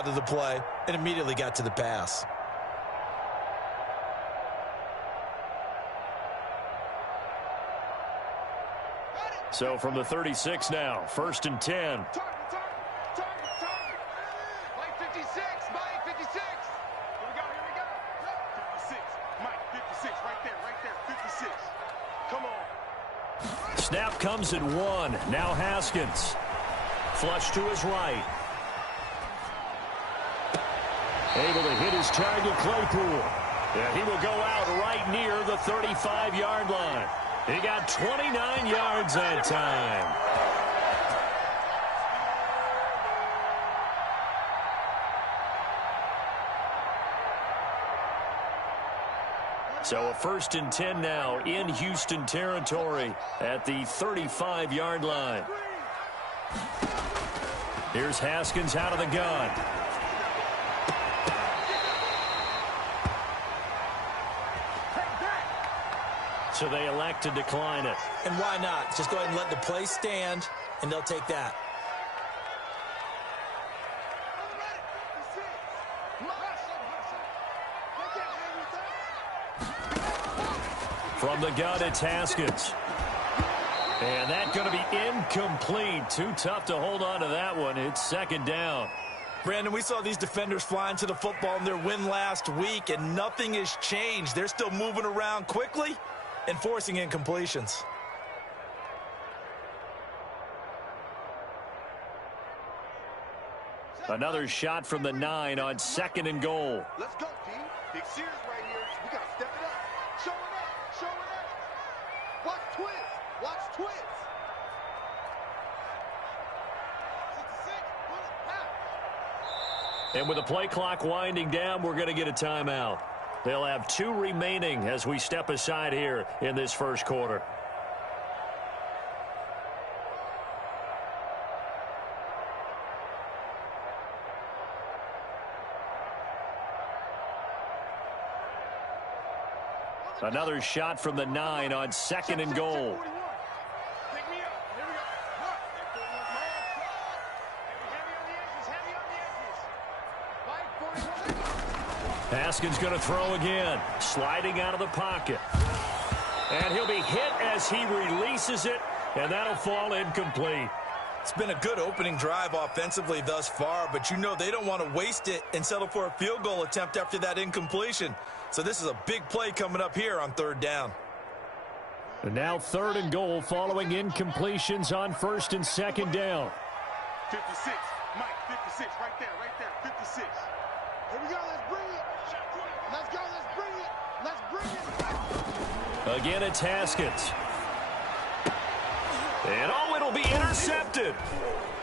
out of the play and immediately got to the pass. So from the 36 now, 1st and 10. Mike 56, Mike 56. Here we go. 56, Mike 56, right there, 56. Come on. Snap comes at 1. Now Haskins. Flush to his right. Able to hit his target, Claypool. And he will go out right near the 35-yard line. He got 29 yards that time. So a 1st and 10 now in Houston territory at the 35-yard line. Here's Haskins out of the gun. So they elect to decline it. And why not? Just go ahead and let the play stand, and they'll take that. From the gun, it's Haskins. And that's going to be incomplete. Too tough to hold on to that one. It's 2nd down. Brandon, we saw these defenders flying to the football in their win last week, and nothing has changed. They're still moving around quickly and forcing incompletions. Another shot from the 9 on 2nd and goal. Let's go, team. Big series right here. We got to step it up. Show it up. Watch twist. Watch twist. 66, and with the play clock winding down, we're going to get a timeout. They'll have 2 remaining as we step aside here in this 1st quarter. Another shot from the 9 on 2nd and goal. Haskins going to throw again. Sliding out of the pocket. And he'll be hit as he releases it, and that'll fall incomplete. It's been a good opening drive offensively thus far, but you know they don't want to waste it and settle for a field goal attempt after that incompletion. So this is a big play coming up here on 3rd down. And now 3rd and goal following incompletions on 1st and 2nd down. 56, Mike 56, right there, 56. Here we go, let's bring it. Let's go, let's bring it. Again, it's Haskins. And it'll be intercepted.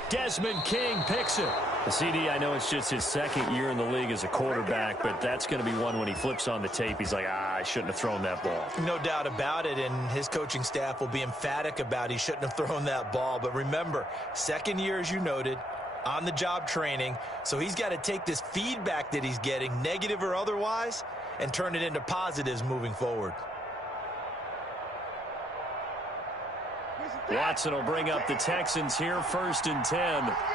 Desmond King picks it. The CD, I know it's just his 2nd year in the league as a quarterback, but that's going to be one when he flips on the tape. He's like, I shouldn't have thrown that ball. No doubt about it, and his coaching staff will be emphatic about he shouldn't have thrown that ball. But remember, 2nd year, as you noted, on-the-job training, so he's got to take this feedback that he's getting, negative or otherwise, and turn it into positives moving forward. Watson will bring up the Texans here, 1st and 10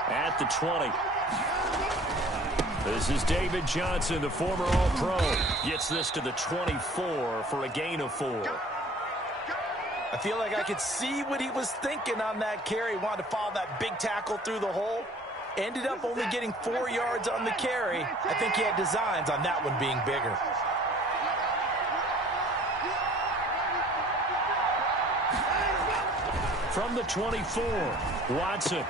at the 20. This is David Johnson, the former All-Pro. Gets this to the 24 for a gain of 4. I feel like I could see what he was thinking on that carry. Wanted to follow that big tackle through the hole. Ended up only getting 4 yards on the carry. I think he had designs on that one being bigger. From the 24, Watson.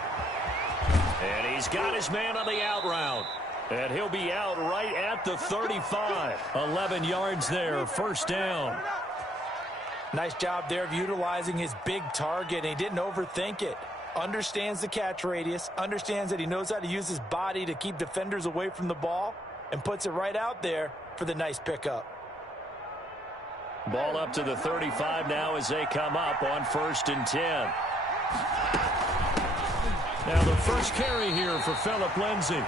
And he's got his man on the out route. And he'll be out right at the 35. 11 yards there, 1st down. Nice job there of utilizing his big target. He didn't overthink it. Understands the catch radius. Understands that he knows how to use his body to keep defenders away from the ball. And puts it right out there for the nice pickup. Ball up to the 35 now as they come up on 1st and 10. Now the first carry here for Phillip Lindsay.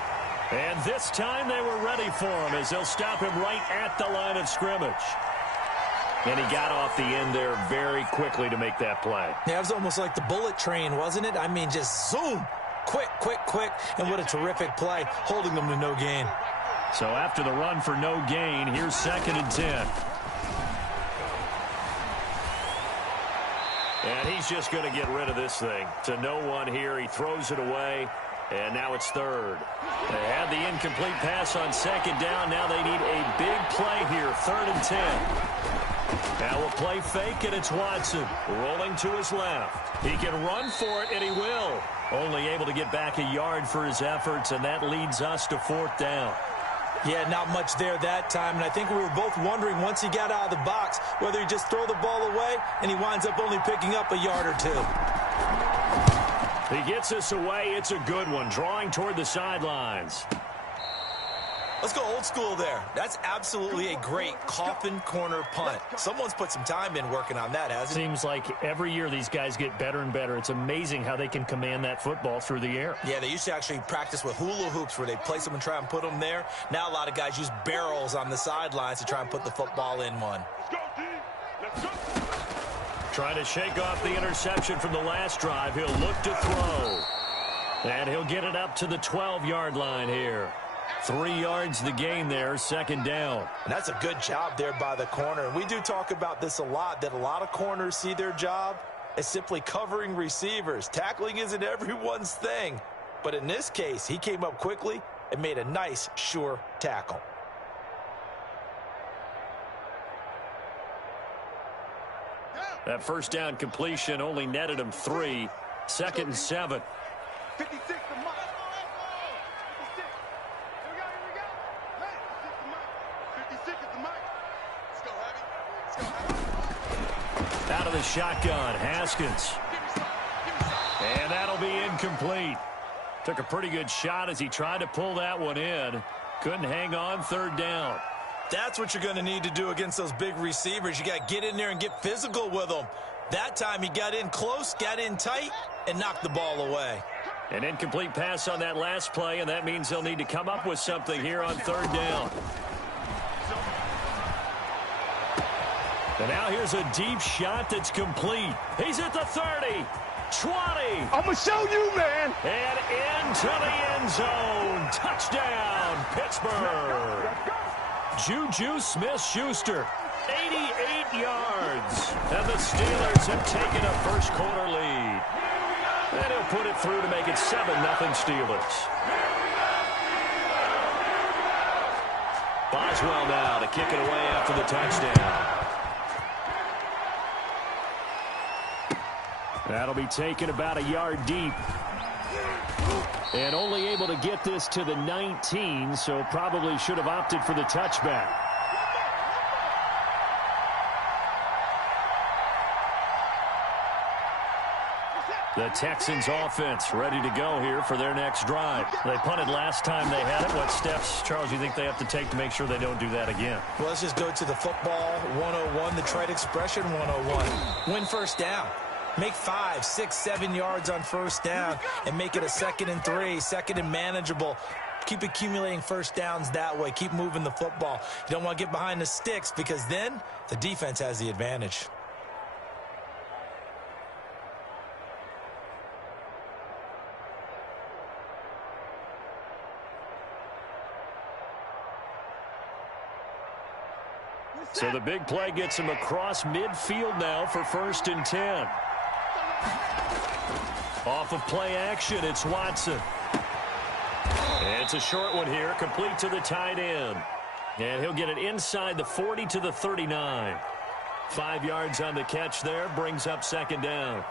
And this time they were ready for him as they'll stop him right at the line of scrimmage. And he got off the end there very quickly to make that play. Yeah, it was almost like the bullet train, wasn't it? I mean, just zoom. Quick, quick, quick, and what a terrific play, holding them to no gain. So after the run for no gain, here's 2nd and 10. And he's just going to get rid of this thing. To no one here. He throws it away. And now it's 3rd. They had the incomplete pass on 2nd down. Now they need a big play here. 3rd and 10. Now we'll play fake, and it's Watson rolling to his left. He can run for it, and he will. Only able to get back a yard for his efforts, and that leads us to 4th down. Yeah, not much there that time, and I think we were both wondering once he got out of the box whether he just throw the ball away, and he winds up only picking up a yard or 2. He gets us away. It's a good one, drawing toward the sidelines. Let's go old school there. That's absolutely a great coffin corner punt. Someone's put some time in working on that, hasn't he? Seems like every year these guys get better and better. It's amazing how they can command that football through the air. Yeah, they used to actually practice with hula hoops where they place them and try and put them there. Now a lot of guys use barrels on the sidelines to try and put the football in one. Let's go. Trying to shake off the interception from the last drive. He'll look to throw. And he'll get it up to the 12-yard line here. 3 yards the gain there, 2nd down. And that's a good job there by the corner. We do talk about this a lot, that a lot of corners see their job as simply covering receivers. Tackling isn't everyone's thing. But in this case, he came up quickly and made a nice, sure tackle. That 1st down completion only netted him 3. 2nd and 7. 56 to Mike. 56. Here we go. Hey, 56 is the Mike. Let's go, Abby. Let's go, Abby. Out of the shotgun, Haskins. And that'll be incomplete. Took a pretty good shot as he tried to pull that one in. Couldn't hang on, 3rd down. That's what you're going to need to do against those big receivers. You got to get in there and get physical with them. That time he got in close, got in tight, and knocked the ball away. An incomplete pass on that last play, and that means they'll need to come up with something here on 3rd down. And now here's a deep shot that's complete. He's at the 30, 20. I'm going to show you, man. And into the end zone. Touchdown, Pittsburgh. Juju Smith-Schuster, 88 yards. And the Steelers have taken a first-quarter lead. And he'll put it through to make it 7-0 Steelers. Boswell now to kick it away after the touchdown. That'll be taken about a yard deep. And only able to get this to the 19, so probably should have opted for the touchback. The Texans offense ready to go here for their next drive. They punted last time they had it. What steps, Charles, you think they have to take to make sure they don't do that again? Well, let's just go to the football 101, the trade expression 101. Win 1st down. Make 5, 6, 7 yards on 1st down and make it a 2nd and 3, 2nd and manageable. Keep accumulating 1st downs that way. Keep moving the football. You don't want to get behind the sticks because then the defense has the advantage. So the big play gets him across midfield now for 1st and 10. Off of play action, it's Watson. And it's a short one here, complete to the tight end. And he'll get it inside the 40 to the 39. 5 yards on the catch there, brings up 2nd down.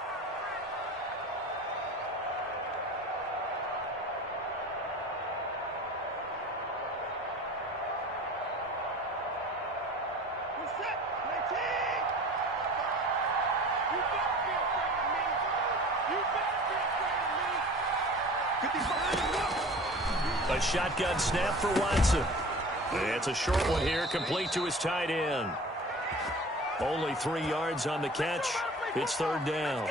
A shotgun snap for Watson. It's a short one here, complete to his tight end. Only 3 yards on the catch. It's 3rd down.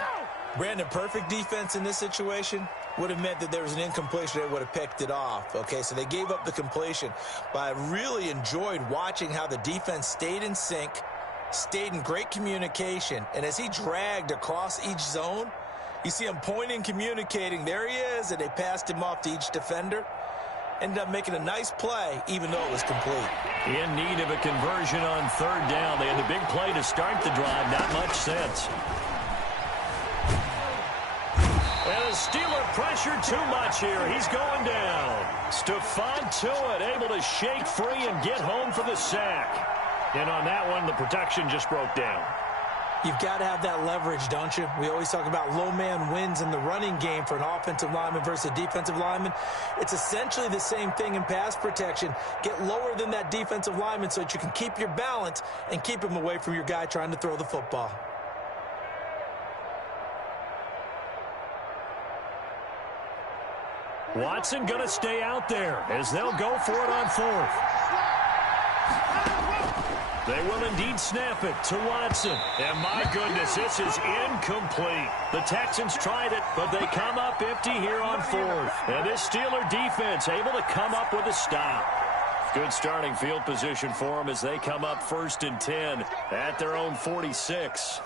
Brandon, perfect defense in this situation would have meant that there was an incompletion. They would have picked it off. Okay, so they gave up the completion. But I really enjoyed watching how the defense stayed in sync, stayed in great communication. And as he dragged across each zone, You see him pointing, communicating. There he is, and they passed him off to each defender. Ended up making a nice play, even though it was complete. In need of a conversion on third down. They had the big play to start the drive. Not much sense. And the Steeler pressure too much here. He's going down. Stephon Tuitt able to shake free and get home for the sack. And on that one, the protection just broke down. You've got to have that leverage, don't you? We always talk about low man wins in the running game for an offensive lineman versus a defensive lineman. It's essentially the same thing in pass protection. Get lower than that defensive lineman so that you can keep your balance and keep him away from your guy trying to throw the football. Watson going to stay out there as they'll go for it on fourth. They will indeed snap it to Watson. And my goodness, this is incomplete. The Texans tried it, but they come up empty here on fourth. And this Steeler defense able to come up with a stop. Good starting field position for them as they come up 1st and 10 at their own 46.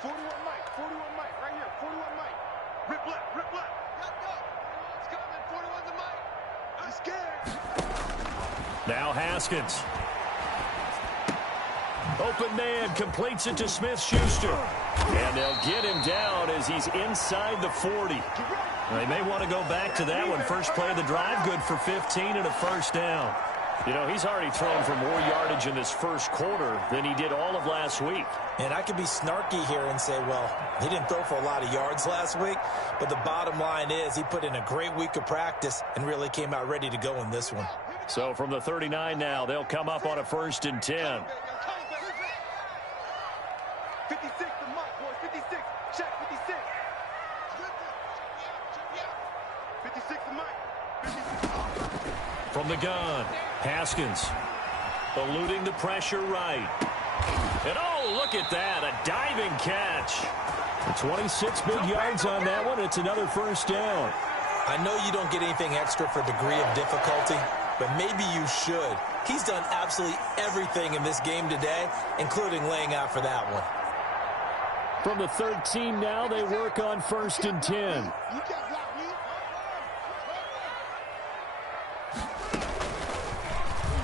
41 Mike, right here, 41 Mike. Rip left. Let's go. 41's coming, 41's a Mike. I'm scared. Now Haskins. Open man completes it to Smith-Schuster. And they'll get him down as he's inside the 40. They may want to go back to that one. First play of the drive, good for 15 and a first down. You know, he's already thrown for more yardage in this first quarter than he did all of last week. And I could be snarky here and say, well, he didn't throw for a lot of yards last week, but the bottom line is he put in a great week of practice and really came out ready to go in this one. So from the 39 now, they'll come up on a 1st and 10. 56 to Mike, boys, 56. Check, 56. 56 to Mike. 56. From the gun, Haskins eluding the pressure right. And oh, look at that, a diving catch. 26 big yards on that one. It's another first down. I know you don't get anything extra for degree of difficulty, but maybe you should. He's done absolutely everything in this game today, including laying out for that one. From the 13 now, they work on 1st and 10.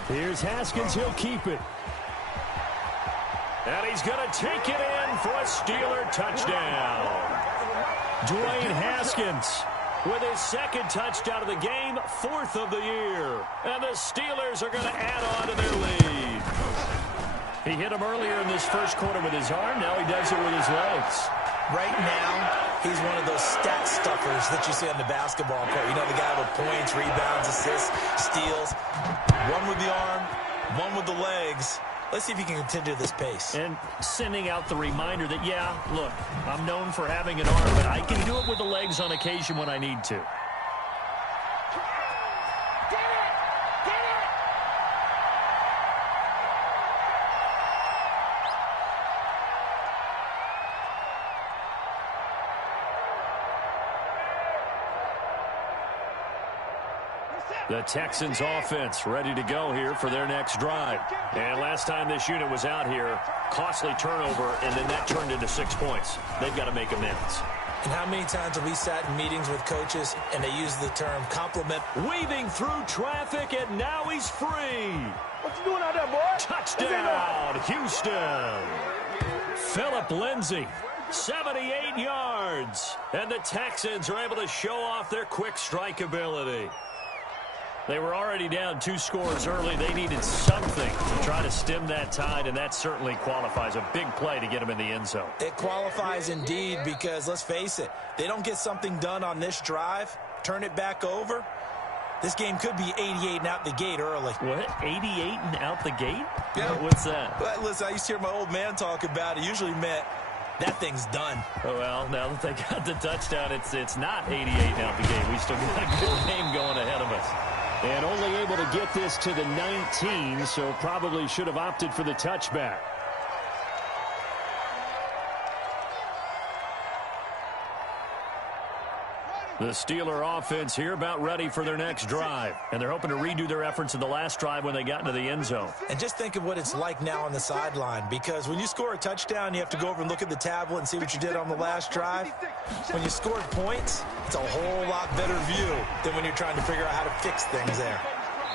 Here's Haskins. He'll keep it. And he's going to take it in for a Steeler touchdown. Dwayne Haskins with his 2nd touchdown of the game, 4th of the year. And the Steelers are going to add on to their lead. He hit him earlier in this first quarter with his arm. Now he does it with his legs. Right now, he's one of those stat stuffers that you see on the basketball court. You know, the guy with points, rebounds, assists, steals. One with the arm, one with the legs. Let's see if he can continue this pace. And sending out the reminder that, yeah, look, I'm known for having an arm, but I can do it with the legs on occasion when I need to. The Texans offense ready to go here for their next drive. And last time this unit was out here, costly turnover, and then that turned into 6 points. They've got to make amends. And how many times have we sat in meetings with coaches and they use the term compliment? Weaving through traffic, and now he's free. What you doing out there, boy? Touchdown, Houston. Philip Lindsay, 78 yards. And the Texans are able to show off their quick strike ability. They were already down 2 scores early. They needed something to try to stem that tide, and that certainly qualifies. A big play to get them in the end zone. It qualifies indeed because, let's face it, they don't get something done on this drive, turn it back over, this game could be 88 and out the gate early. What? 88 and out the gate? Yeah. What's that? But listen, I used to hear my old man talk about it. Usually meant that thing's done. Oh, well, now that they got the touchdown, it's not 88 and out the gate. We still got a good game going ahead of us. And only able to get this to the 19, so probably should have opted for the touchback. The Steeler offense here about ready for their next drive. And they're hoping to redo their efforts in the last drive when they got into the end zone. And just think of what it's like now on the sideline, because when you score a touchdown, you have to go over and look at the tablet and see what you did on the last drive. When you scored points, it's a whole lot better view than when you're trying to figure out how to fix things there.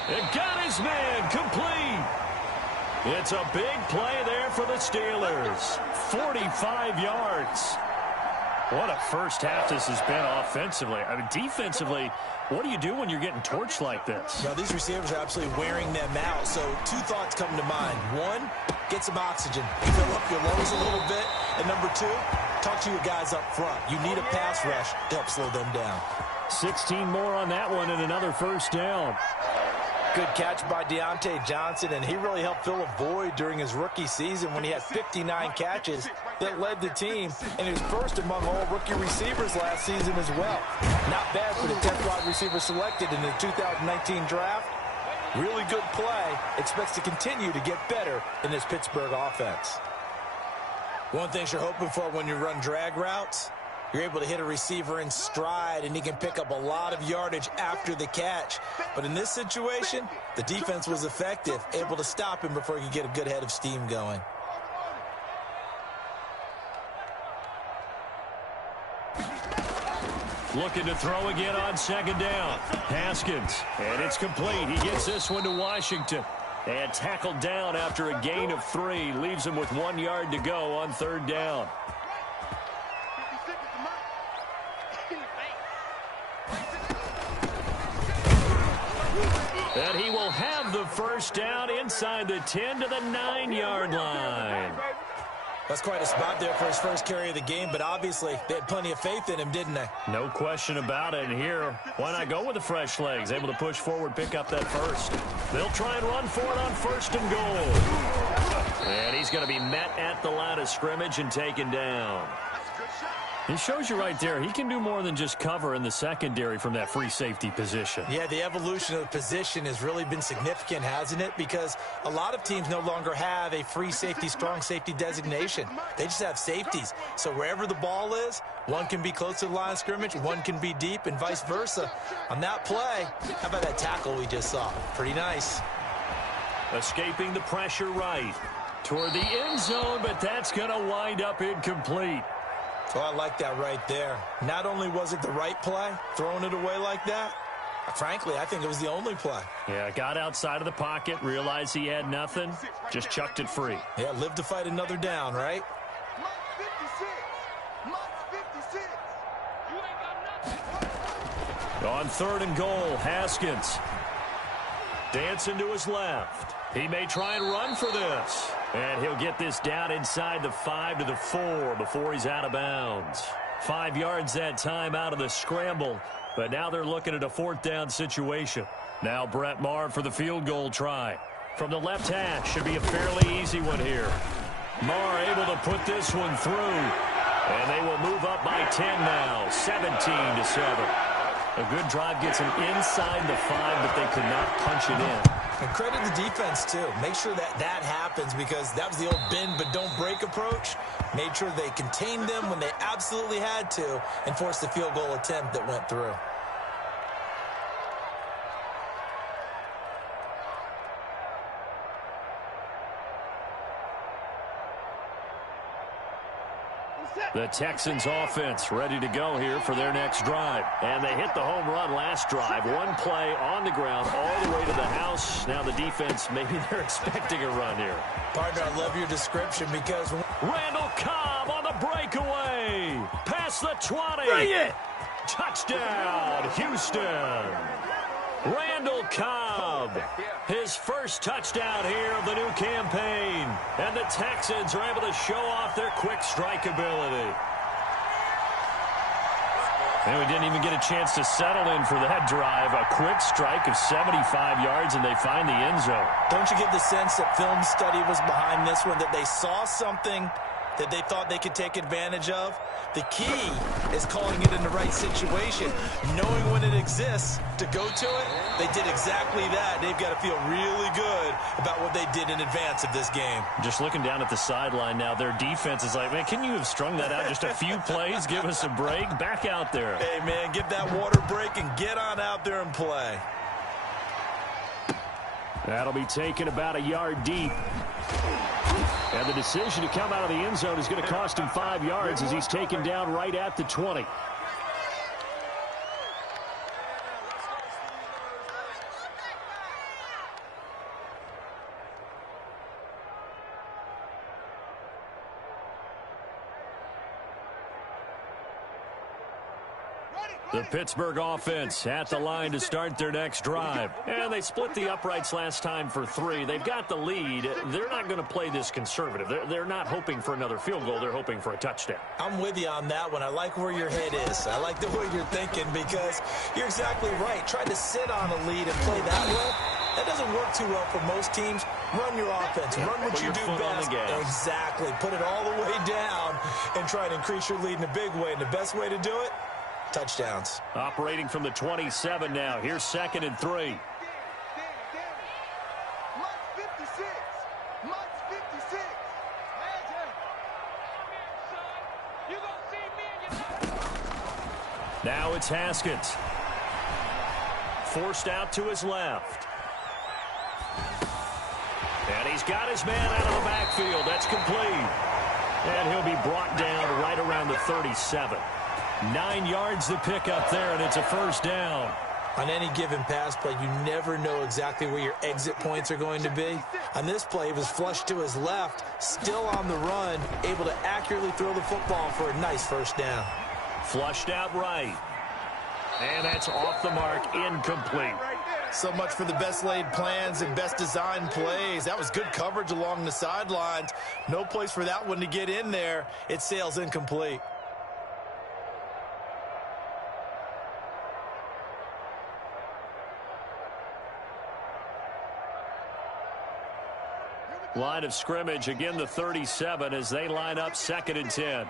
It got his man complete. It's a big play there for the Steelers. 45 yards. What a first half this has been offensively. I mean, defensively, what do you do when you're getting torched like this? Well, these receivers are absolutely wearing them out. So two thoughts come to mind. One, get some oxygen. Fill up your lungs a little bit. And number two, talk to your guys up front. You need a pass rush to help slow them down. 16 more on that one and another first down. Good catch by Deontay Johnson, and he really helped fill a void during his rookie season when he had 59 catches that led the team, and he was first among all rookie receivers last season as well. Not bad for the 10th wide receiver selected in the 2019 draft. Really good play. Expects to continue to get better in this Pittsburgh offense. One thing you're hoping for when you run drag routes, you're able to hit a receiver in stride, and he can pick up a lot of yardage after the catch. But in this situation, the defense was effective, able to stop him before he could get a good head of steam going. Looking to throw again on second down. Haskins, and it's complete. He gets this one to Washington. And tackled down after a gain of 3. Leaves him with 1 yard to go on third down. And he will have the first down inside the 10 to the 9-yard line. That's quite a spot there for his first carry of the game, but obviously they had plenty of faith in him, didn't they? No question about it. And here, why not go with the fresh legs? Able to push forward, pick up that first. They'll try and run for it on first and goal. And he's going to be met at the line of scrimmage and taken down. He shows you right there, he can do more than just cover in the secondary from that free safety position. Yeah, the evolution of the position has really been significant, hasn't it? Because a lot of teams no longer have a free safety, strong safety designation. They just have safeties. So wherever the ball is, one can be close to the line of scrimmage, one can be deep, and vice versa. On that play, how about that tackle we just saw? Pretty nice. Escaping the pressure right toward the end zone, but that's going to wind up incomplete. So I like that right there. Not only was it the right play, throwing it away like that, frankly, I think it was the only play. Yeah, got outside of the pocket, realized he had nothing, just chucked it free. Yeah, live to fight another down, right? On third and goal, Haskins. Dancing to his left. He may try and run for this. And he'll get this down inside the 5 to the 4 before he's out of bounds. 5 yards that time out of the scramble. But now they're looking at a fourth down situation. Now Brett Maher for the field goal try. From the left hash, should be a fairly easy one here. Maher able to put this one through. And they will move up by 10 now, 17-7. A good drive gets him inside the 5, but they could not punch it in. And credit the defense, too. Make sure that that happens, because that was the old bend but don't break approach. Made sure they contained them when they absolutely had to and forced the field goal attempt that went through. The Texans offense ready to go here for their next drive. And they hit the home run last drive. One play on the ground all the way to the house. Now the defense, maybe they're expecting a run here. Partner, I love your description, because Randall Cobb on the breakaway. Past the 20. bring it! Touchdown, Houston. Randall Cobb, his first touchdown here of the new campaign. And the Texans are able to show off their quick strike ability. And we didn't even get a chance to settle in for that drive. A quick strike of 75 yards, and they find the end zone. Don't you get the sense that film study was behind this one, that they saw something that they thought they could take advantage of? The key is calling it in the right situation, knowing when it exists to go to it. They did exactly that. They've got to feel really good about what they did in advance of this game. Just looking down at the sideline now, their defense is like, man, can you have strung that out just a few plays? Give us a break. Back out there. Hey, man, get that water break and get on out there and play. That'll be taken about a yard deep. And the decision to come out of the end zone is going to cost him 5 yards as he's taken down right at the 20. The Pittsburgh offense at the line to start their next drive. And they split the uprights last time for 3. They've got the lead. They're not going to play this conservative. They're not hoping for another field goal. They're hoping for a touchdown. I'm with you on that one. I like where your head is. I like the way you're thinking because you're exactly right. Try to sit on a lead and play that way. That doesn't work too well for most teams. Run your offense. Run what you do best. Exactly. Put it all the way down and try to increase your lead in a big way. And the best way to do it? Touchdowns. Operating from the 27 now. Here's 2nd and 3. Now it's Haskins. Forced out to his left. And he's got his man out of the backfield. That's complete. And he'll be brought down right around the 37. 9 yards to pick up there, and it's a first down. On any given pass play, you never know exactly where your exit points are going to be. On this play, he was flushed to his left, still on the run, able to accurately throw the football for a nice first down. Flushed out right. And that's off the mark, incomplete. So much for the best laid plans and best designed plays. That was good coverage along the sidelines. No place for that one to get in there. It sails incomplete. Line of scrimmage, again the 37 as they line up 2nd and 10.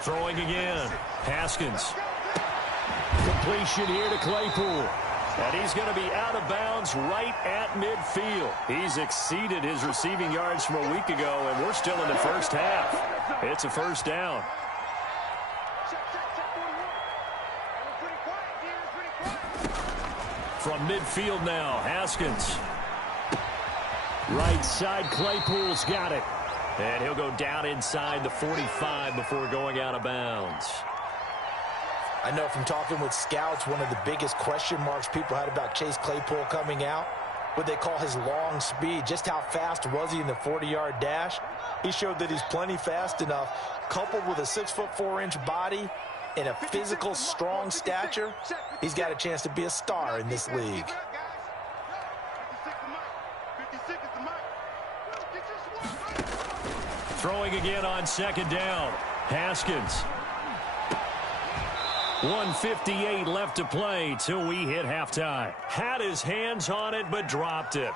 Throwing again. Haskins. Completion here to Claypool. And he's going to be out of bounds right at midfield. He's exceeded his receiving yards from a week ago, and we're still in the first half. It's a first down. From midfield now, Haskins. Right side, Claypool's got it. And he'll go down inside the 45 before going out of bounds. I know from talking with scouts, one of the biggest question marks people had about Chase Claypool coming out, what they call his long speed. Just how fast was he in the 40-yard dash? He showed that he's plenty fast enough, coupled with a 6'4" body and a physical, strong stature. He's got a chance to be a star in this league. Throwing again on 2nd down. Haskins. 1:58 left to play till we hit halftime. Had his hands on it, but dropped it.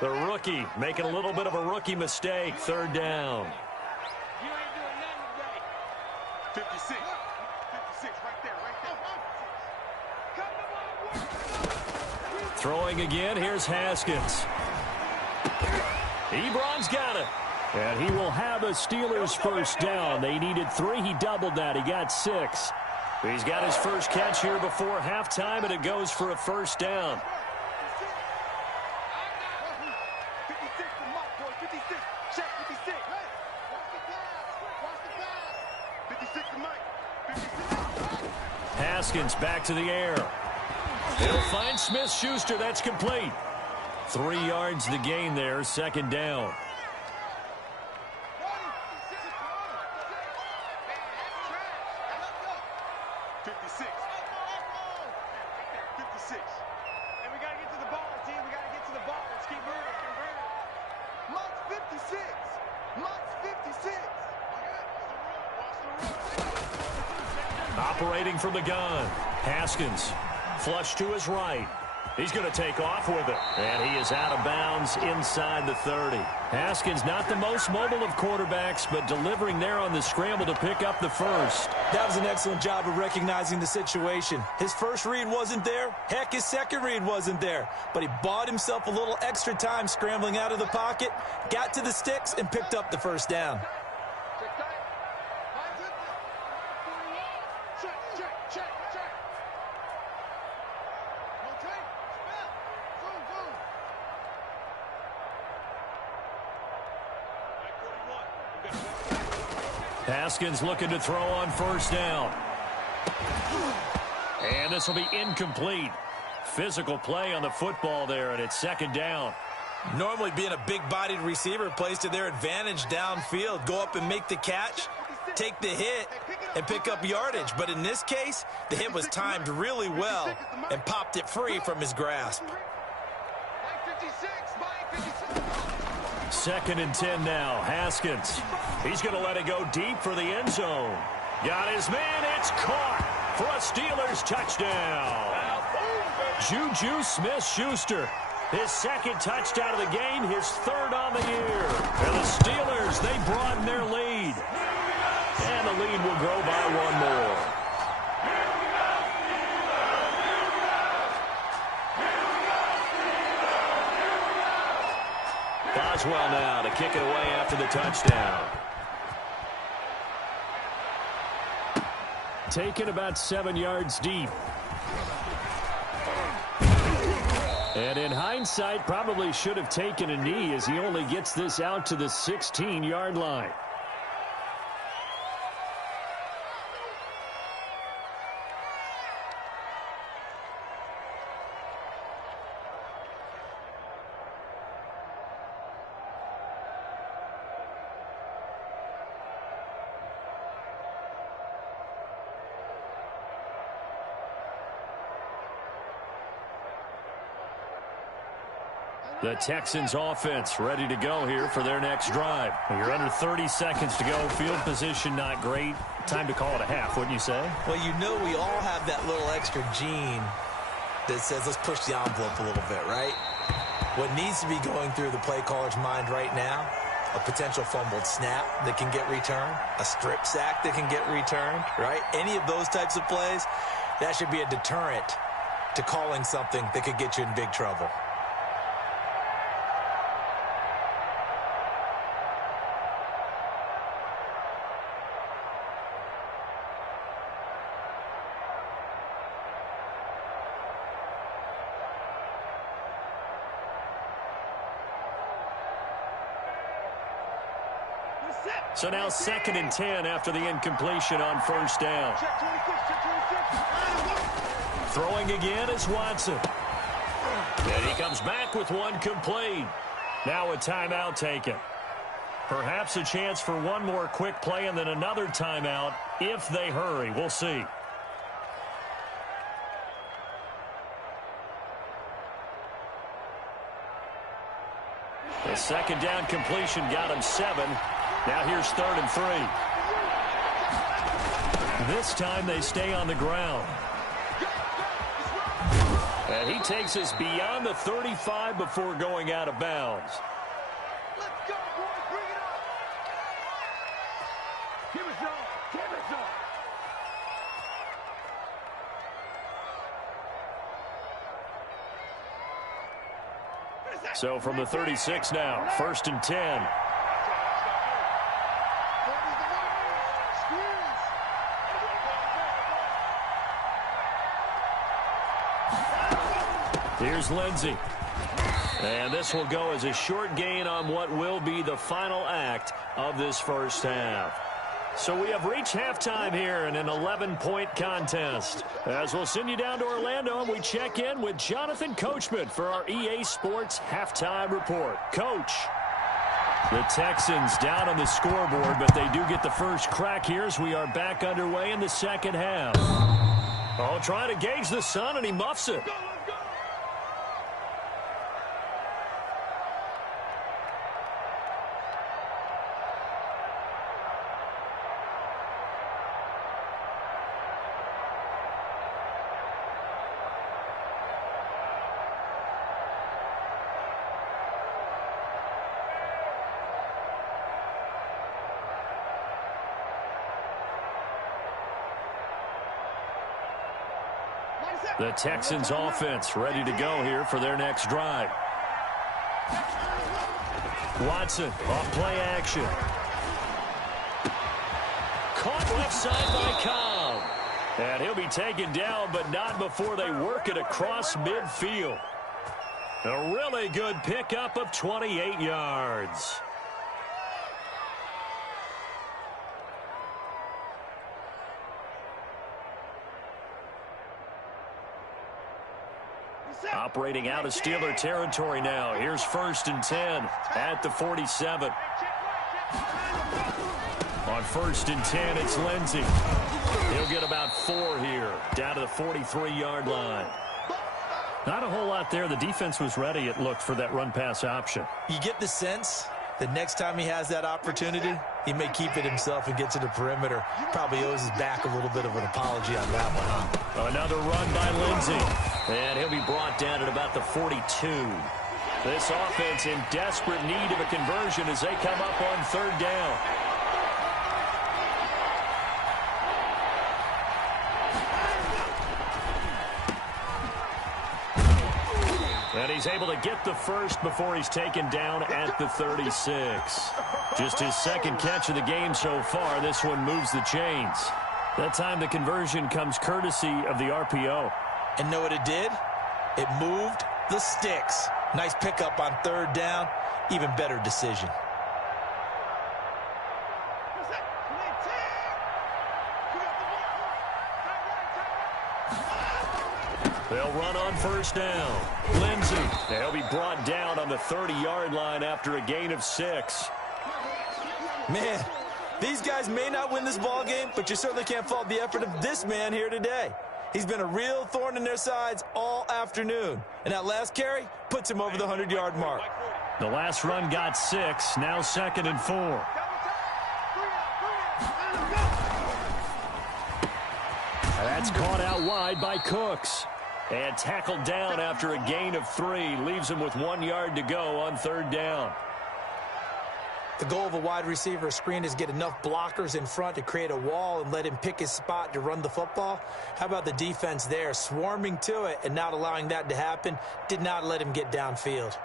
The rookie making a little bit of a rookie mistake. 3rd down. 56. 56, right there. Throwing again, here's Haskins. Ebron's got it. And he will have a Steelers first down. They needed 3. He doubled that. He got 6. He's got his first catch here before halftime, and it goes for a first down. 56 to Mike, boy. 56. Check 56. Hey, watch the pass. 56 to Mike. 56. Haskins back to the air. He'll find Smith-Schuster. That's complete. 3 yards to gain there. 2nd down. 56. 56. And we got to get to the ball, team. We got to get to the ball. Let's keep moving. Mike's 56. Mike's 56. Operating from the gun, Haskins. Flush to his right. He's going to take off with it. And he is out of bounds inside the 30. Haskins, not the most mobile of quarterbacks, but delivering there on the scramble to pick up the first. That was an excellent job of recognizing the situation. His first read wasn't there. Heck, his second read wasn't there. But he bought himself a little extra time scrambling out of the pocket, got to the sticks, and picked up the first down. Haskins looking to throw on first down. And this will be incomplete. Physical play on the football there, and it's second down. Normally being a big-bodied receiver plays to their advantage downfield. Go up and make the catch, take the hit, and pick up yardage. But in this case, the hit was timed really well and popped it free from his grasp. Second and 10 now. Haskins. He's going to let it go deep for the end zone. Got his man. It's caught for a Steelers touchdown. Juju Smith-Schuster. His second touchdown of the game, his third on the year. And the Steelers, they broaden their lead. And the lead will grow by one more. Boswell now to kick it away after the touchdown. Taken about 7 yards deep. And in hindsight, probably should have taken a knee as he only gets this out to the 16-yard line. The Texans offense ready to go here for their next drive. You're under 30 seconds to go. Field position not great. Time to call it a half, wouldn't you say? Well, you know we all have that little extra gene that says let's push the envelope a little bit, right? What needs to be going through the play caller's mind right now, a potential fumbled snap that can get returned, a strip sack that can get returned, right? Any of those types of plays, that should be a deterrent to calling something that could get you in big trouble. So now second and 10 after the incompletion on first down. Throwing again is Watson. And he comes back with one complete. Now a timeout taken. Perhaps a chance for one more quick play and then another timeout if they hurry. We'll see. The second down completion got him 7. Now here's third and 3. This time they stay on the ground. And he takes us beyond the 35 before going out of bounds. Let's go, boys. Bring it up. Give it some. Give it some. So from the 36 now, first and 10. Here's Lindsey. And this will go as a short gain on what will be the final act of this first half. So we have reached halftime here in an 11-point contest. As we'll send you down to Orlando, and we check in with Jonathan Coachman for our EA Sports Halftime Report. Coach. The Texans down on the scoreboard, but they do get the first crack here as we are back underway in the second half. Oh, trying to gauge the sun, and he muffs it. The Texans offense ready to go here for their next drive. Watson off play action. Caught left side by Cobb. And he'll be taken down, but not before they work it across midfield. A really good pickup of 28 yards. Operating out of Steeler territory now. Here's 1st and 10 at the 47. On 1st and 10, it's Lindsey. He'll get about 4 here, down to the 43-yard line. Not a whole lot there. The defense was ready, it looked, for that run-pass option. You get the sense that next time he has that opportunity, he may keep it himself and get to the perimeter. Probably owes his back a little bit of an apology on that one. Another run by Lindsey. And he'll be brought down at about the 42. This offense in desperate need of a conversion as they come up on 3rd down. And he's able to get the first before he's taken down at the 36. Just his 2nd catch of the game so far. This one moves the chains. That time the conversion comes courtesy of the RPO. And know what it did? It moved the sticks. Nice pickup on 3rd down. Even better decision. They'll run on 1st down. Lindsey. They'll be brought down on the 30-yard line after a gain of 6. Man, these guys may not win this ball game, but you certainly can't fault the effort of this man here today. He's been a real thorn in their sides all afternoon. And that last carry puts him over the 100-yard mark. The last run got 6. Now 2nd and 4. That's caught out wide by Cooks. And tackled down after a gain of 3. Leaves him with 1 yard to go on 3rd down. The goal of a wide receiver screen is get enough blockers in front to create a wall and let him pick his spot to run the football. How about the defense there, swarming to it and not allowing that to happen? Did not let him get downfield.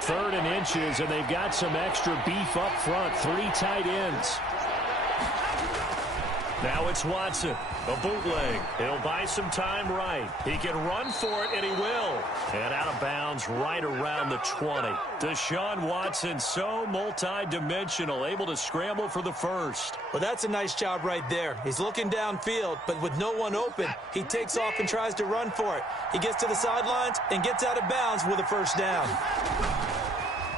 Third and inches, and they've got some extra beef up front. 3 tight ends. Now it's Watson. A bootleg. He'll buy some time right. He can run for it, and he will. And out of bounds right around the 20. Deshaun Watson, so multi-dimensional, able to scramble for the first. Well, that's a nice job right there. He's looking downfield, but with no one open, he takes off and tries to run for it. He gets to the sidelines and gets out of bounds with a first down.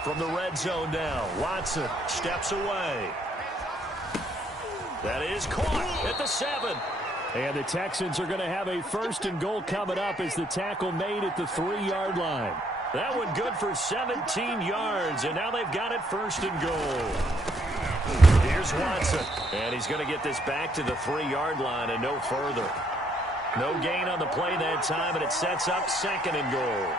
From the red zone now, Watson steps away. That is caught at the 7. And the Texans are going to have a 1st and goal coming up as the tackle made at the 3-yard line. That one good for 17 yards, and now they've got it 1st and goal. Here's Watson, and he's going to get this back to the 3-yard line and no further. No gain on the play that time, and it sets up 2nd and goal.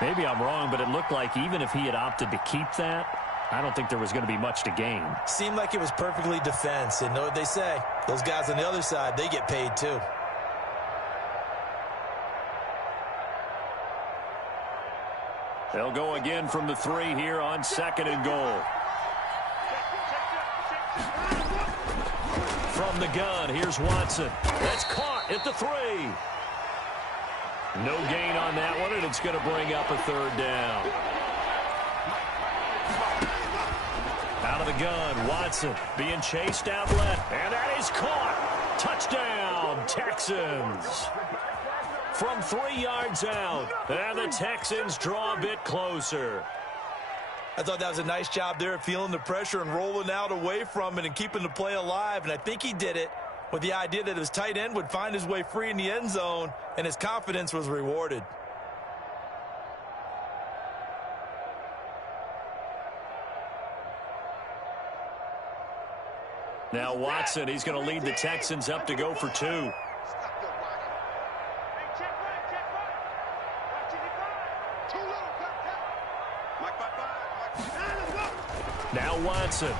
Maybe I'm wrong, but it looked like even if he had opted to keep that, I don't think there was going to be much to gain. Seemed like it was perfectly defense. And know what they say? Those guys on the other side, they get paid too. They'll go again from the 3 here on 2nd and goal. From the gun, here's Watson. That's caught at the 3. No gain on that one, and it's going to bring up a 3rd down. Out of the gun, Watson being chased out left. And that is caught. Touchdown, Texans. From 3 yards out. And the Texans draw a bit closer. I thought that was a nice job there of feeling the pressure and rolling out away from it and keeping the play alive. And I think he did it with the idea that his tight end would find his way free in the end zone, and his confidence was rewarded. Now Watson, he's going to lead the Texans up to go for 2. Now Watson.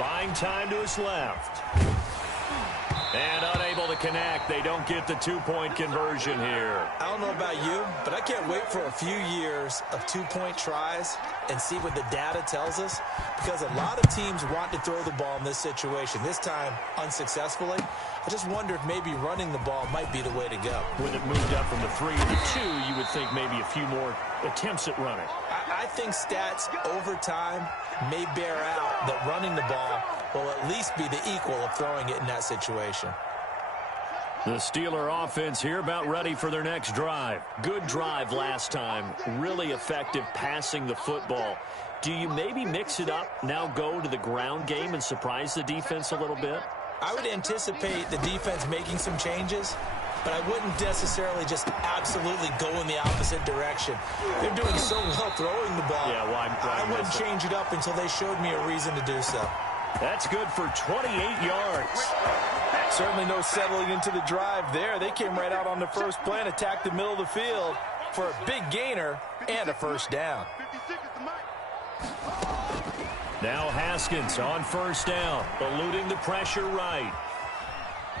Buying time to his left. And unable to connect. They don't get the two-point conversion here. I don't know about you, but I can't wait for a few years of two-point tries and see what the data tells us, because a lot of teams want to throw the ball in this situation, this time unsuccessfully. I just wonder if maybe running the ball might be the way to go. When it moved up from the 3 to the 2, you would think maybe a few more attempts at running. I think stats over time may bear out that running the ball will at least be the equal of throwing it in that situation. The Steeler offense here about ready for their next drive. Good drive last time. Really effective passing the football. Do you maybe mix it up, now go to the ground game and surprise the defense a little bit? I would anticipate the defense making some changes, but I wouldn't necessarily just absolutely go in the opposite direction. They're doing so well throwing the ball. Yeah, I wouldn't change it up until they showed me a reason to do so. That's good for 28 yards. Certainly no settling into the drive there. They came right out on the first play and attacked the middle of the field for a big gainer and a first down. Now Haskins on first down, eluding the pressure right.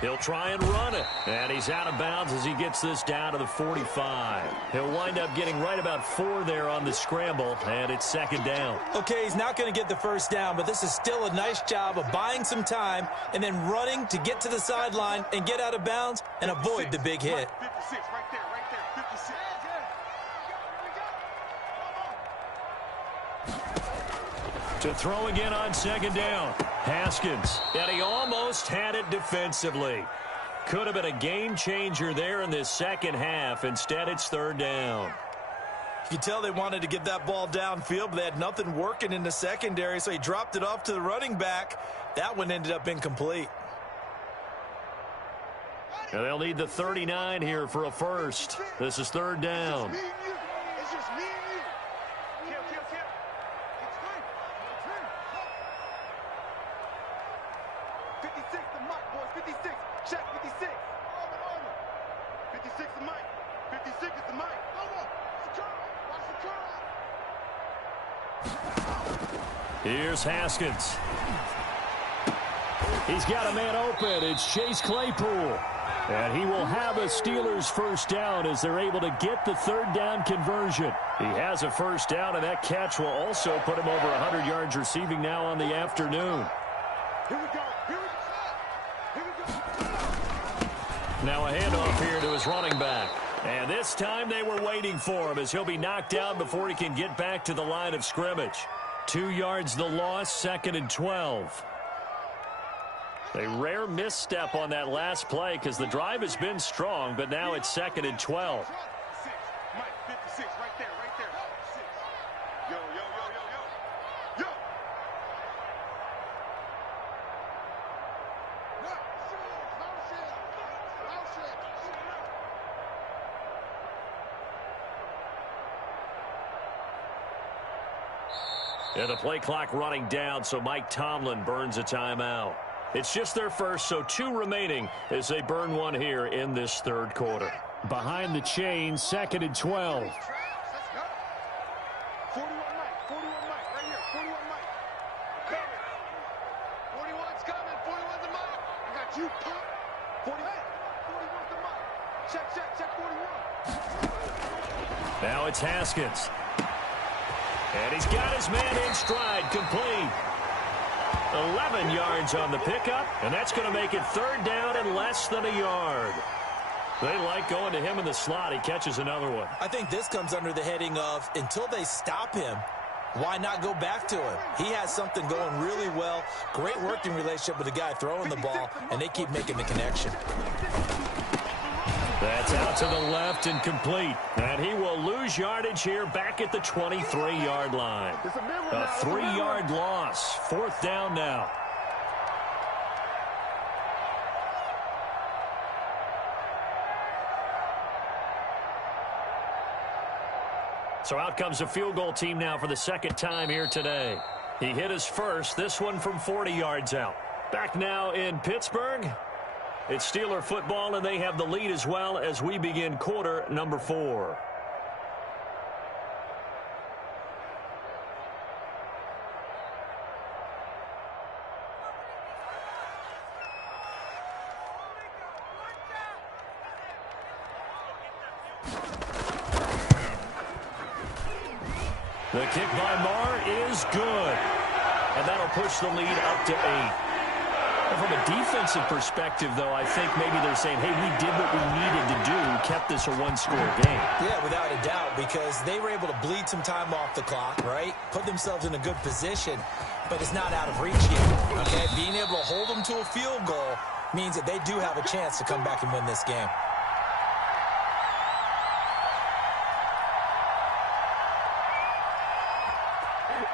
He'll try and run it, and he's out of bounds as he gets this down to the 45. He'll wind up getting right about 4 there on the scramble, and it's second down. Okay, he's not going to get the first down, but this is still a nice job of buying some time and then running to get to the sideline and get out of bounds and avoid the big hit. 56, right there, 56. To throw again on second down. Haskins, and he almost had it defensively. Could have been a game changer there in this second half. Instead, it's third down. You can tell they wanted to get that ball downfield, but they had nothing working in the secondary, so he dropped it off to the running back. That one ended up incomplete. And they'll need the 39 here for a first. This is third down. It's just me and you. Kill. It's fine. 56 the mic, boys. 56. Check 56. 56 the mic. 56 is the mic. Here's Haskins. He's got a man open. It's Chase Claypool. And he will have a Steelers first down as they're able to get the third down conversion. He has a first down, and that catch will also put him over 100 yards receiving now on the afternoon. Here we go. Now a handoff here to his running back. And this time they were waiting for him as he'll be knocked down before he can get back to the line of scrimmage. 2 yards the loss, second and 12. A rare misstep on that last play because the drive has been strong, but now it's second and 12. Mike, 56, right there. 56. Yo. And the play clock running down, so Mike Tomlin burns a timeout. It's just their first, so 2 remaining as they burn one here in this third quarter. Behind the chain, second and 12. 41 Mike, right here, 41 Mike. Coming. 41's coming, 41's the Mike. I got you, pop. 41's the Mike. Check, 41. Now it's Haskins. And he's got his man in stride, complete. 11 yards on the pickup, and that's going to make it third down and less than a yard. They like going to him in the slot. He catches another one. I think this comes under the heading of, until they stop him, why not go back to him? He has something going really well. Great working relationship with the guy throwing the ball, and they keep making the connection. That's out to the left and complete. And he will lose yardage here back at the 23-yard line. A 3-yard loss. Fourth down now. So out comes a field goal team now for the second time here today. He hit his first, this one from 40 yards out. Back now in Pittsburgh. It's Steeler football, and they have the lead as well as we begin quarter number 4. The kick by Marr is good. And that'll push the lead up to 8. And from a defensive perspective, though, I think maybe they're saying, hey, we did what we needed to do, kept this a one-score game. Yeah, without a doubt, because they were able to bleed some time off the clock, right? Put themselves in a good position, but it's not out of reach yet, okay? Being able to hold them to a field goal means that they do have a chance to come back and win this game.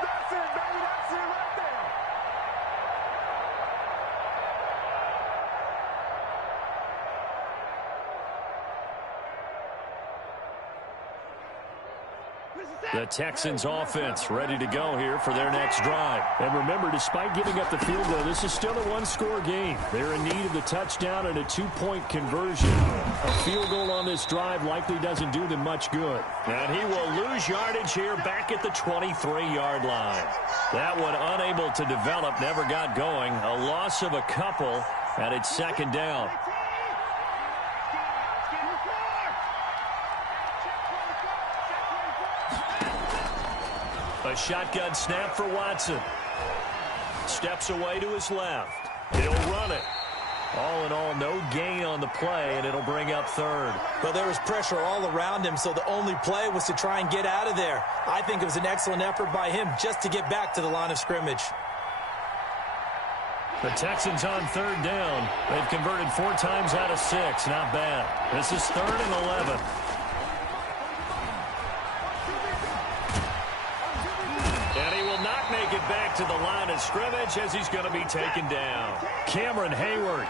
That's it, baby. That's it right there. The Texans offense ready to go here for their next drive. And remember, despite giving up the field goal, this is still a one-score game. They're in need of the touchdown and a two-point conversion. A field goal on this drive likely doesn't do them much good. And he will lose yardage here back at the 23-yard line. That one unable to develop, never got going. A loss of a couple, and it's second down. A shotgun snap for Watson. Steps away to his left. He'll run it. All in all, no gain on the play, and it'll bring up third. Well, there was pressure all around him, so the only play was to try and get out of there. I think it was an excellent effort by him just to get back to the line of scrimmage. The Texans on third down. They've converted 4 times out of 6. Not bad. This is 3rd and 11. And he will not make it back to the line of scrimmage as he's going to be taken down. Cameron Hayward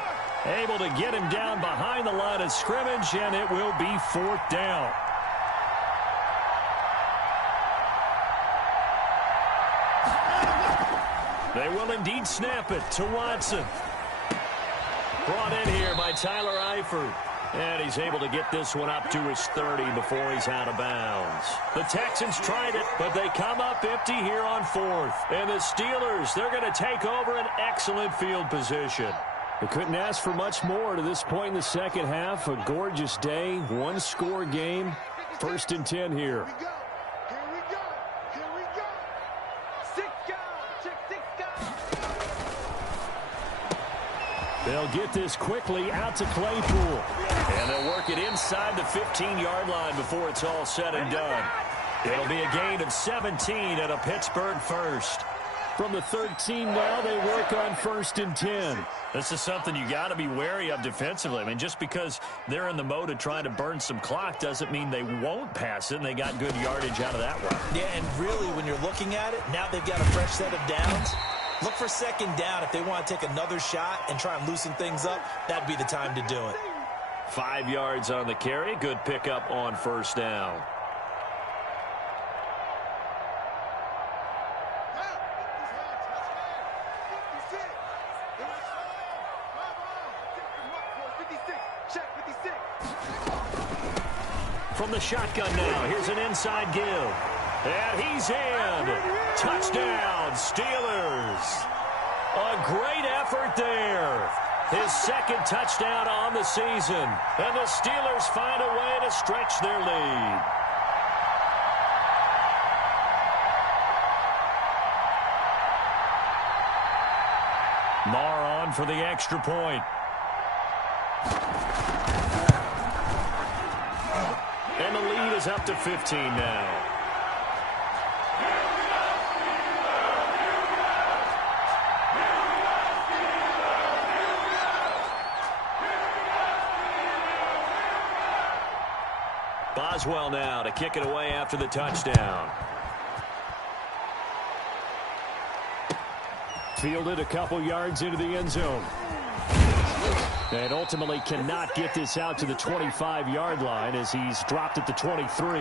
able to get him down behind the line of scrimmage, and it will be 4th down. They will indeed snap it to Watson. Brought in here by Tyler Eifert. And he's able to get this one up to his 30 before he's out of bounds. The Texans tried it, but they come up empty here on 4th. And the Steelers, they're going to take over an excellent field position. They couldn't ask for much more to this point in the second half. A gorgeous day, one-score game. 1st and 10 here. Here we go. Here we go. Here we go. 6 guys. Check 6 guys. They'll get this quickly out to Claypool. And they'll work it inside the 15-yard line before it's all said and done. It'll be a gain of 17 and a Pittsburgh first. From the 13 now, they work on 1st and 10. This is something you got to be wary of defensively. I mean, just because they're in the mode of trying to burn some clock doesn't mean they won't pass it, and they got good yardage out of that one. Yeah, and really, when you're looking at it, now they've got a fresh set of downs. Look for 2nd down. If they want to take another shot and try and loosen things up, that'd be the time to do it. 5 yards on the carry. Good pickup on 1st down. From the shotgun now, here's an inside give. And he's in. Touchdown, Steelers. A great effort there. His 2nd touchdown on the season. And the Steelers find a way to stretch their lead. Marr on for the extra point. And the lead is up to 15 now. Boswell now to kick it away after the touchdown. Fielded a couple yards into the end zone. And ultimately cannot get this out to the 25-yard line as he's dropped at the 23.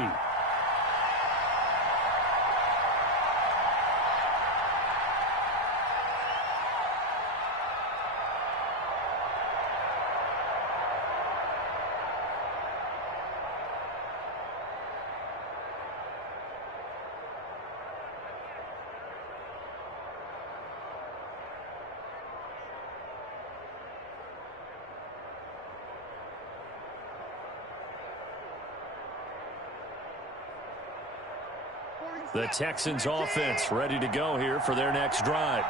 The Texans offense ready to go here for their next drive.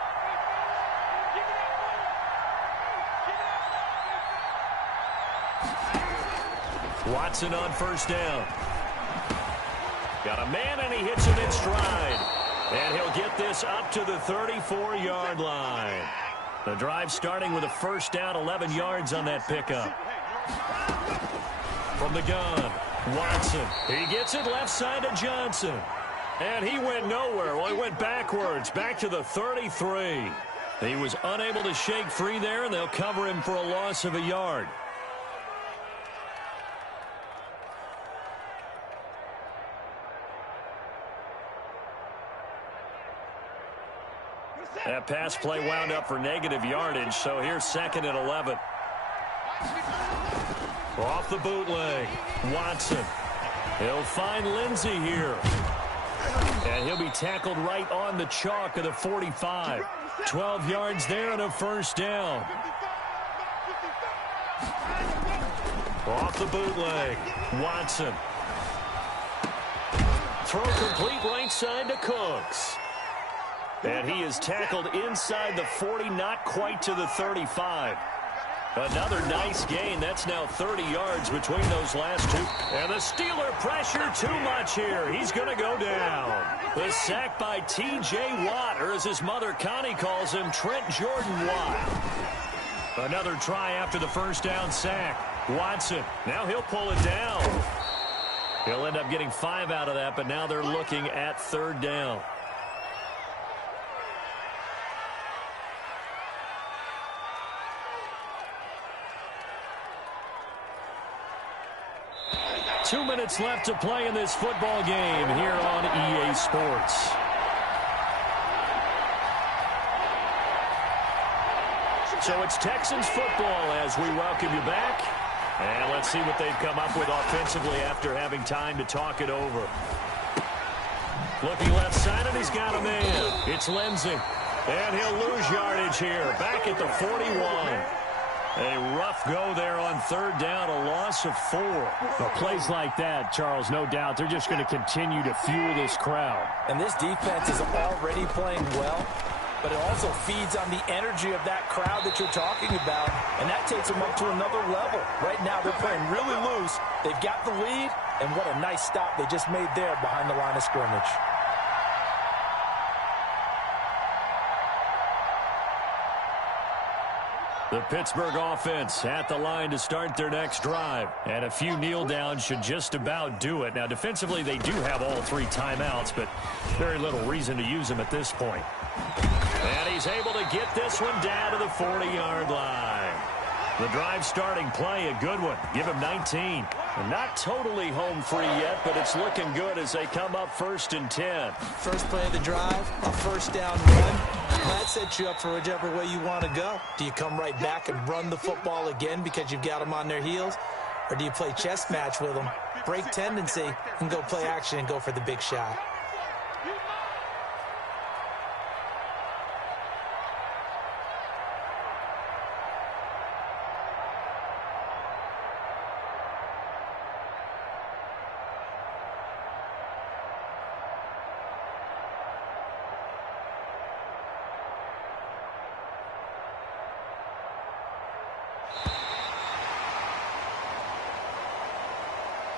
Watson on first down. Got a man, and he hits him in stride. And he'll get this up to the 34-yard line. The drive starting with a first down, 11 yards on that pickup. From the gun, Watson. He gets it left side to Johnson. And he went nowhere. Well, he went backwards, back to the 33. He was unable to shake free there, and they'll cover him for a loss of a yard. That pass play wound up for negative yardage, so here's 2nd and 11. Off the bootleg, Watson. He'll find Lindsey here. And he'll be tackled right on the chalk of the 45. 12 yards there and a first down. Off the bootleg, Watson. Throw complete right side to Cooks. And he is tackled inside the 40, not quite to the 35. Another nice gain. That's now 30 yards between those last two. And the Steeler pressure too much here. He's going to go down. The sack by T.J. Watt, or as his mother Connie calls him, Trent Jordan Watt. Another try after the first down sack. Watson, now he'll pull it down. He'll end up getting 5 out of that, but now they're looking at 3rd down. Two minutes left to play in this football game here on EA Sports. So it's Texans football as we welcome you back. And let's see what they've come up with offensively after having time to talk it over. Looking left side, and he's got a man. It's Lindsey. And he'll lose yardage here. Back at the 41. A rough go there on 3rd down, a loss of 4. Well, plays like that, Charles, no doubt, they're just going to continue to fuel this crowd. And this defense is already playing well, but it also feeds on the energy of that crowd that you're talking about, and that takes them up to another level. Right now, they're playing really loose. They've got the lead, and what a nice stop they just made there behind the line of scrimmage. The Pittsburgh offense at the line to start their next drive. And a few kneel downs should just about do it. Now, defensively, they do have all 3 timeouts, but very little reason to use them at this point. And he's able to get this one down to the 40-yard line. The drive starting play, a good one. Give him 19. And not totally home free yet, but it's looking good as they come up 1st and 10. First play of the drive, a first down run. That sets you up for whichever way you want to go. Do you come right back and run the football again because you've got them on their heels? Or do you play chess match with them, break tendency, and go play action and go for the big shot?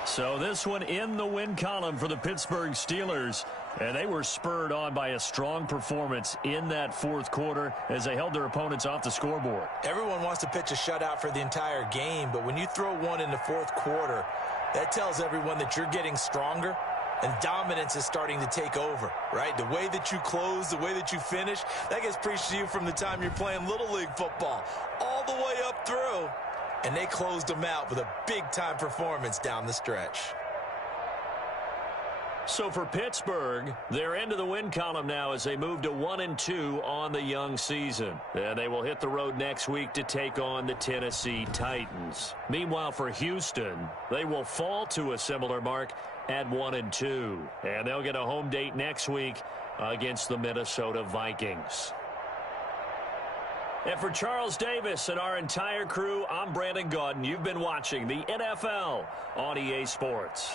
So this one in the win column for the Pittsburgh Steelers. And they were spurred on by a strong performance in that 4th quarter as they held their opponents off the scoreboard. Everyone wants to pitch a shutout for the entire game, but when you throw one in the 4th quarter, that tells everyone that you're getting stronger and dominance is starting to take over, right? The way that you close, the way that you finish, that gets preached to you from the time you're playing Little League football all the way up through. And they closed them out with a big-time performance down the stretch. So for Pittsburgh, they're into the win column now as they move to 1-2 on the young season. And they will hit the road next week to take on the Tennessee Titans. Meanwhile, for Houston, they will fall to a similar mark at 1-2. And they'll get a home date next week against the Minnesota Vikings. And for Charles Davis and our entire crew, I'm Brandon Gaudin. You've been watching the NFL on EA Sports.